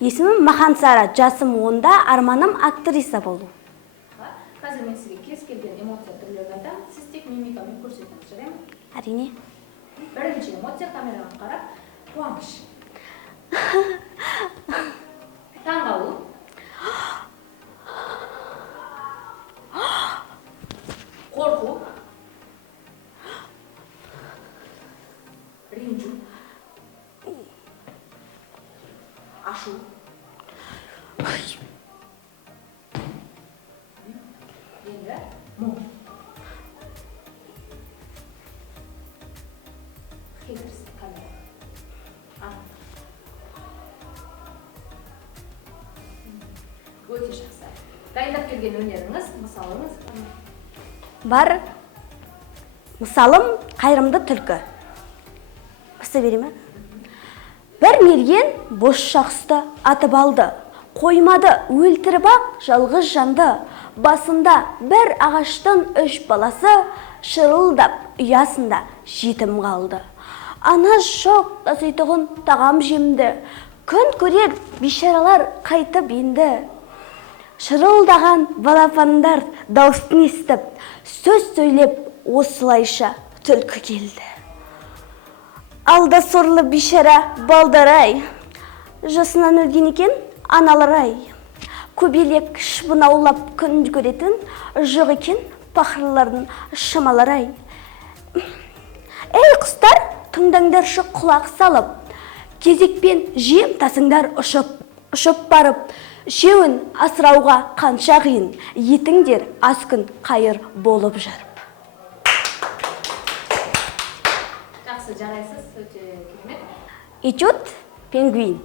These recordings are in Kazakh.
Есімім Махансара, жасым 10-да, арманым актриса болу. Қазір мен сізге кез келген эмоция түрлерін айтамын, сіз тек мимикамен көрсетіңіз, жарай ма? Әрине. Бірінші эмоция камераға қарап, қуаныш. Таңғалу. Қорқу. Ренжу. Ашу. Енді мұң. Келтірсін камера. Өте жақсы. Дайындап келген өнеріңіз, мысалыңыз? Бар. Мысалым қайырымды түлкі. Баста бере ме? Бір мерген бос шақсты атып алды. Қоймады өлтіріп ақ жалғыз жанды. Басында бір ағаштың 3 баласы шырылдап ұясында жетім қалды. Ана шоқ тасыйтығын тағам жемді. Күн көрер бейшаралар қайтып енді. Шырылдаған балапандар дауысын естіп, сөз сөйлеп осылайша түлкі келді. Алда сорлы бейшара балдарай, жасынан өлген екен аналарай. Көбелек шыбын аулап күн көретін, жоқ екен пақырлардың шамаларай. Ей құстар, тыңдаңдаршы құлақ салып, кезекпен жем тасыңдар ұшып барып, шеуін асырауға қанша қиын, етіңдер аз күн қайыр болып жарып. Жақсы, жарайсыз, өте керемет. Этюд пингвин.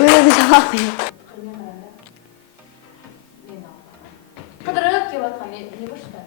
Өзі жауап қыдырып кеп атқан не бар шыдан?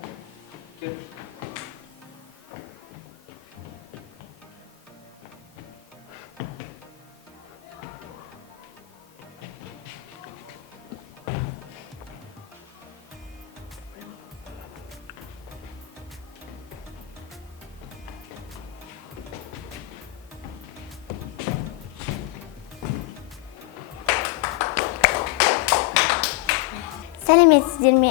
Сәлеметсіздер ме?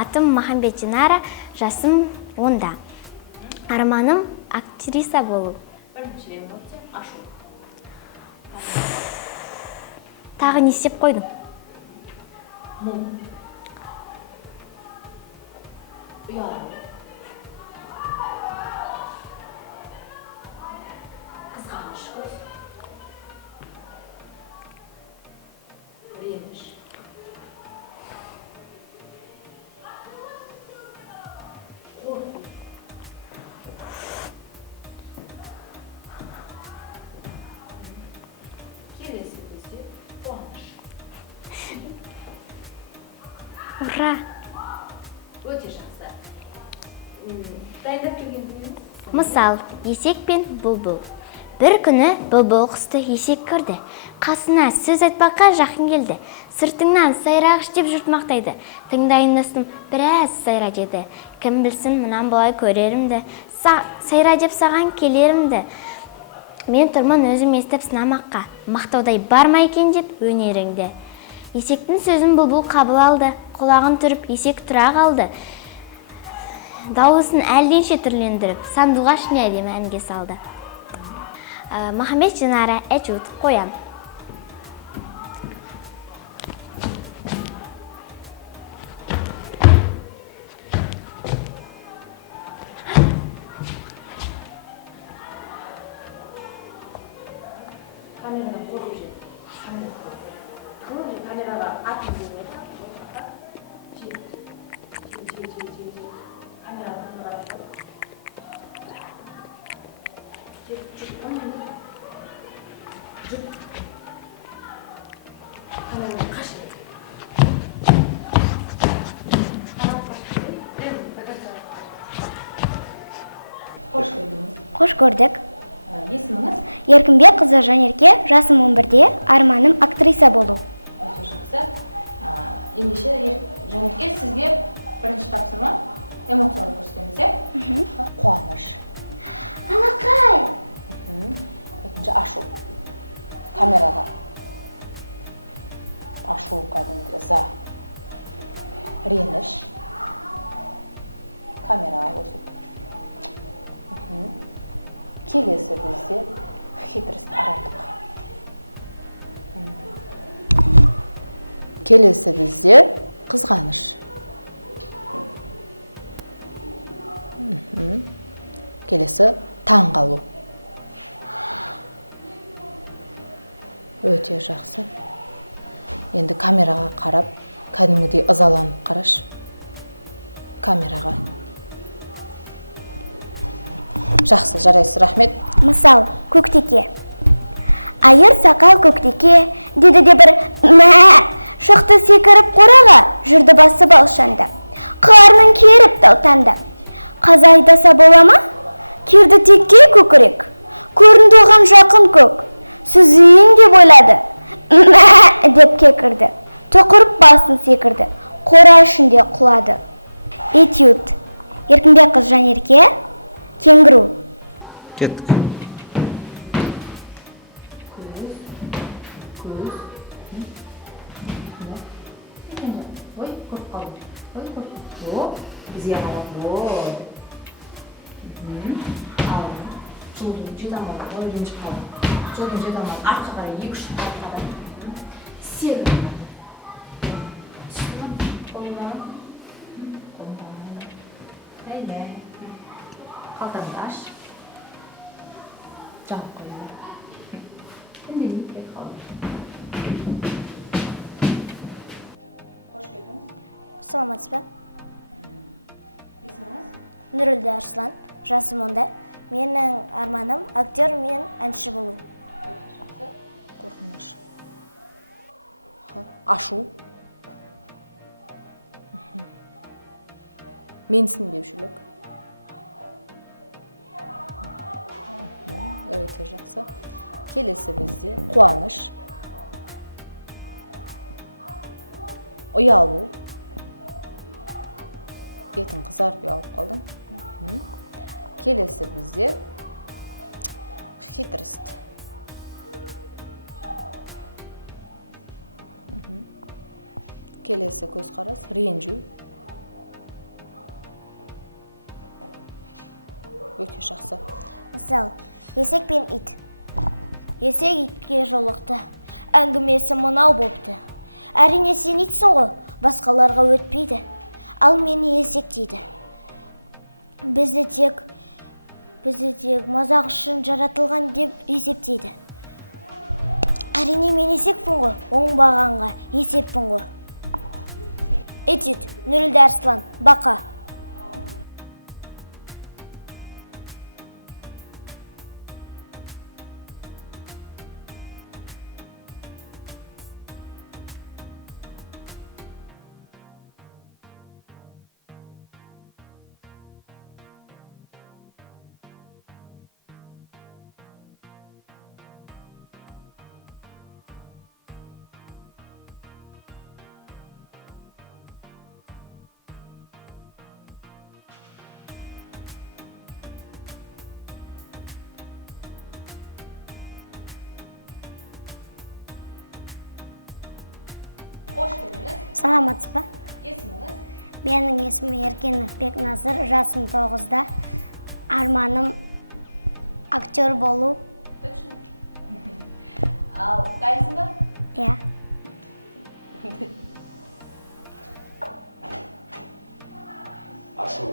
Атым Махамбет Динара, жасым 10-да. Арманым актриса болу. Бірінші эмоция ашу. Тағы не істеп қойдың? Мұң. Ұялу. Қызғаныш көз. Реніш. Қорқу. Келесі бізде қуаныш. Ура! Өте жақсы. Дайындап келген дүниеңіз? Мысал, есек пен бұлбұл. Бір күні бұлбұл құсты есек көрді. Қасына сөз айтпаққа жақын келді. Сыртыңнан сайрағыш деп жұрт мақтайды. Тыңдайын достым, біраз сайра деді. Кім білсін, мұнан былай көрерімді. Сайра деп саған келерімді. Мен тұрмын өзім естіп сынамаққа. Мақтаудай бар ма екен деп өнеріңді. Есектің сөзін бұлбұл қабыл алды. Құлағын түріп, есек тұра қалды. Дауысын әлденше түрлендіріп, сандуғашын әдемі әнге салды. Махамбет Динара, этюд, қоян. Камерадан қорқып жетті. Камераға атып жүріп Жүр, команда. Жүр. Камераның қашы. Қош келдіңіз. Қош көрдік. Есіміңіз? Еркінбек қызы Жанерке, жасым 11-де, арманым актриса болу. Өте жақсы. Ендеше Жанерке, сізге бірінші тапсырма эмоциялар көрсетеміз, иә? Қуаныш. Алақай! Екінші ашу. Камераға. Ашу кәдімгі за. Реніш. Камераға көрсет. Келесі бізде хитрость, арамдық. Келесі бізде қызғаныш. Келесі таң қалу. Өте жақсы. Енді камераға қарап, кәдімгідей ызаланып қараш. Камераға. Жақсы, жарайсыз, рахмет. Мысал, көктеке. Айыр сақал көктеке, деді де бір мә, шықты секіріп қораға, жүрді басы балшанда. Қарның керіп талтанды. Қаза айдаса бола ма? Керді текке көкірек. Көрінді оған жақын көк. Сүзейін деп ойлады. Мә, деп кекірді. Тоқырып басын секірді. Қора ішінде құлады. Этюд. Еркінбек қыз Жанерке. Кенгуру. Кеттік. Ой, көріп қалдым. Ой, көріп. О, бізге қарап, о. Ал, жолдың жете алмады, ой, ренжіп қалдым. Жолдың жете алмады, артқа қарай 2-3 қадам. Сегіз қадам. Түсті ма? Қолынан. Әйлі. Қалтаңды аш. Жауып қойды. Үндемей кет қалды. Қош келдіңіз. Саламатсыз ба? Есіміңіз? Нұрүлді Арслан, жасым 10-да. Менің арманым актер мен әнші болу. Қорқыныш. Ашу. Менсінбеушілік. Өте жақсы. Келесі бізде қуаныш. Ұялу. Бетің қызарып ұялып қалдың. Келесі бізде хитрость. Келесі көзқарас, ренжу. Өте жақсы. Мысал, есек пен ит. Есек итке жолықты. Әңгімесі мынау бопты. Әрине сен итсің ғой, басқаларға өтпейді. Ал мені есек дейді. Бізді тек мазақ үшін жаратылған деп есептейді. Әрине мен есекпін ғой, оңбағанға есеппін ғой. Этюд, Нұрүлді Арслан, бақа. Қош келдіңіз. Саламатсыз ба? Есіміңіз? Менің есімім Еркенов Бекназыр, жасым 9-да. Арманым актер болу. Точно? Ал, дайынсың ба? Иә. Ашу.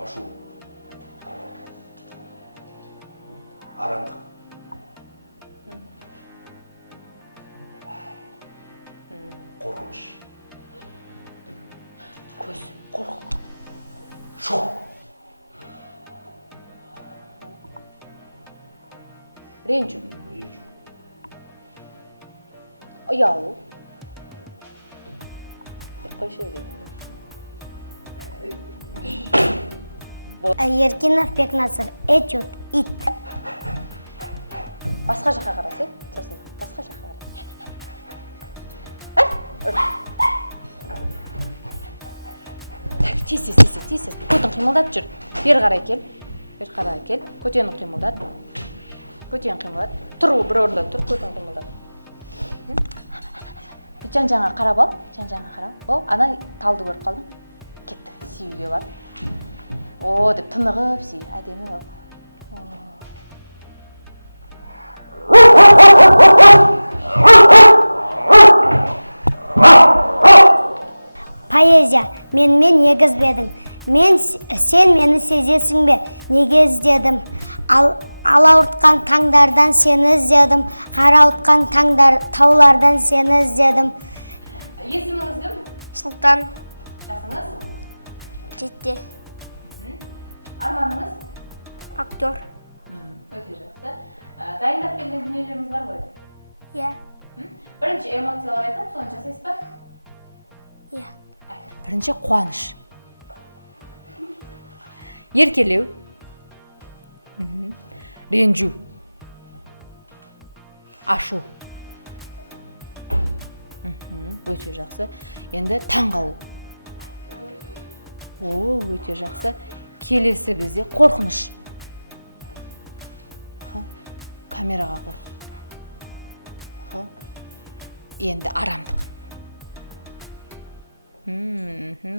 Ашу. Арамдық. Қорқыныш. Көз, қорқу. Шок. ренжу, ұялу, қойшы Еркинов Бекназыр, этюд, ит. басқа жаққа қарасы, сосын басқа жаққа қарасы. Тез, көтін қимылдат жүр. Бері қарай кел, көтені қимылдат. Тұр, бір орында тұр, көтін қимылдат. Жан-жаңа қарап ал, О, ана талды көріп қалдың. Кетті, сүйуге бар. О, деп тынығып сүй, әдемі бол. Поэзия, менімен егізбедің. Сен мені сезесің бе? Неге іздедім? Алауыртқан таңдардан сені іздедім. Қарауытқан таулардан сені іздедім. Есіміңіз кім? Сұлтан. Жасыңыз? Жетте. Арманыңыз? Актер. Өте жақсы. Дайындап келген дүниелеріңіз бар ғой? Иә. Бірінші эмоциялар айтып, соны жасайсыз ба? Иә. Бірінші қуаныш. Еркелеу. Ренжу. Ашу. Өте жақсы. Енді таңғалу. О, өте жақсы. Келесі бізде қорқыныш. Камераға қорқ. Енді арамдық.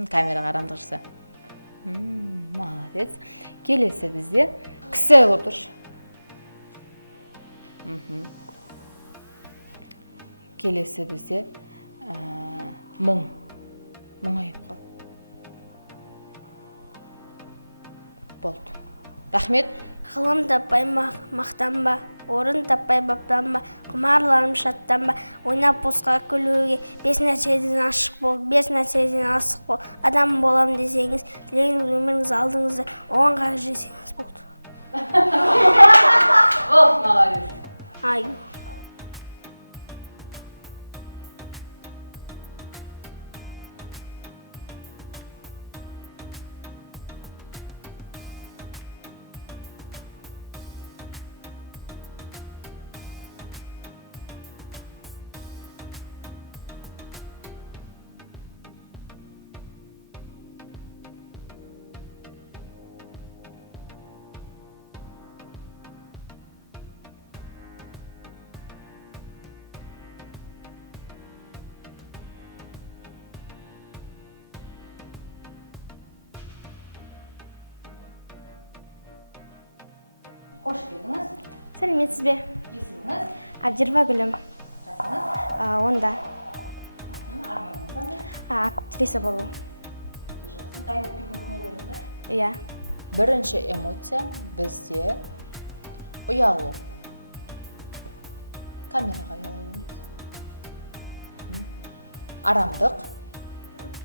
Камераға арамдық жаса. Молодец. Келесі бізде кісі болып тұршы. Келесі бізде мұң. Мұңайып қал. Болды. Рахмет. Ғылым таппай мақтанба, орын таппай баптанба, құмарларым шаттанба, ойнап босқа күлуге, 5 нәрседен ашық бол, 5 нәрседен асық бол. Адам болам десеңіз, тілеңіз өміріңіз алдыңызда, оған қарай жесеңіз болды. Болды, молодец. Ай. Қош келдіңіз. Сәлеметсіз бе? Есіміңіз? Абдирвагүлім. Жасыңыз? Онда. Арманыңыз қандай? Актриса болу. Жақсы. Дайындап келген дүниелеріңіз бар? Иә. Бірінші эмоция бізде ұялу. Камераға ұялу.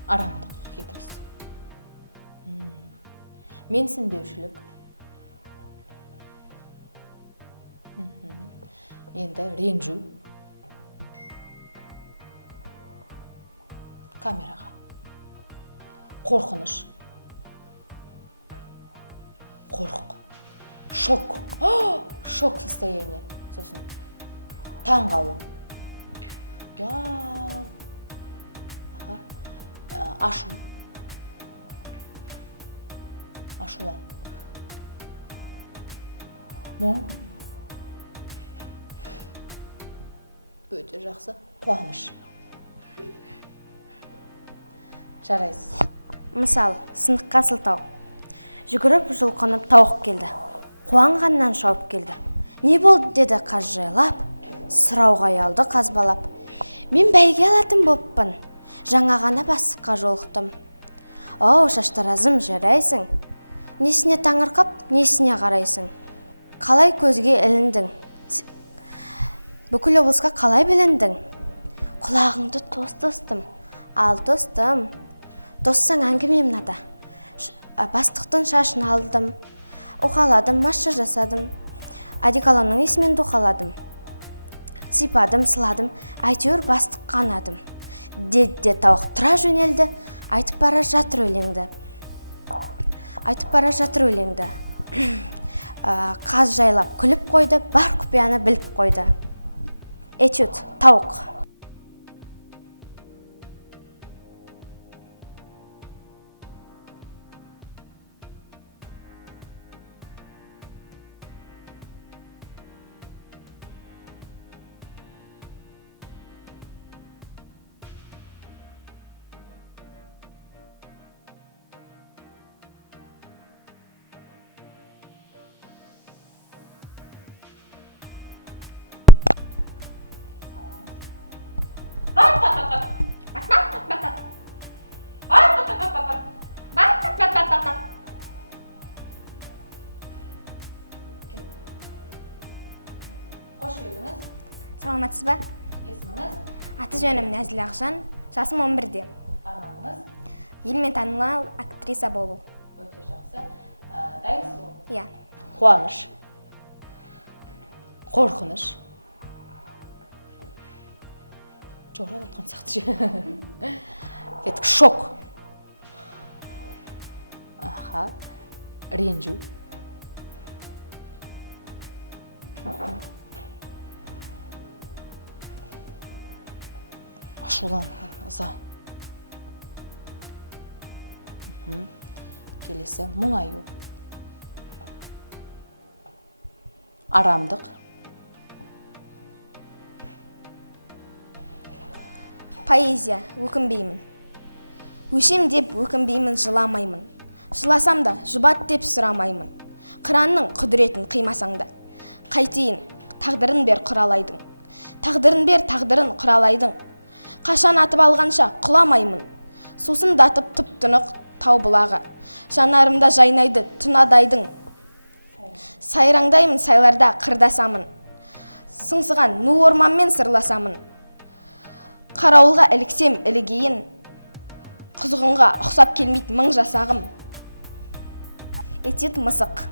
Арамдық кетіресіз. Менсінбеушілік. Енді ренжу. Камераға. Қорқыныш. Қорық. Шок. Шок состояние. Сосын таңғалу. Вау. Ашу. Ашулан. Мұң. Өте жақсы. Қуаныш. Жарайсыз. Мысал, сыныққа сылтау. Жүгіріп жұлқынып тауық келді. Қуанғаннан шауып келді. Не болды деді қаз жайлап, сұрауға ұялды қазбалап. Мен бәйге алатын боппын, жаңа ғана бастыққа жолықтым. Оу, шаштаразым, жарайсың. Несіне таңырқап, несіне қарайсың? Қалай көзге іліндің? Бүкіл облысқа қалай біліндің? Құлағыңды тостым. Ал достым, тоссаң әңгіме мынада. Бастықтың шашын алдым, уқаладым, массаж жасадым. одеколонның исімен дұқаладым. Сипадым, сыладым, әйтеуір бастық қанадым. Деді тауық тұра жөнелді, айтып бара жатыр өлеңді. Қаз жайлап күліп қойды, бар құпияны біліп қойды. Этюд, тауық. Қош келдіңіз. Саламатсыз ба? Есіміңіз? Аты жөнім Нәзіл Ақжан, жасым 11-де. Арманыңыз? Елмен танымал актриса болу. Өте жақсы. Дайынсыз ба? Иә. Қуаныш. Қорқыныш. Жорап атқан сияқты. Кеттік, шок. Ренжу. Ашуланған, ыза. Келесі, мұңаю. Арамдық. Поэзия, өкінбеймін. Өшем деп өкінбеймін, жыламаймын. Жыласам да жұбат деп сұрамаймын. Қыранның құдіретін қимасаңда. Қайтейін, тағдырын бер құралайдың. Тағдырын бер, тағдырын құралайдың. Қашан атып алғанша құламаймын. Сусын датып тұп-тұнық тау бұлағы. Жанарымда жайнайды тұнадайдың. Сайраңдаймын сайларда қырдасамын. Сыңсыған ну орманмен сырласамын. Қарауылға іліксем ілігейін. Құзғынға ұқсап келмейді мың жасағым. Этюд мысық.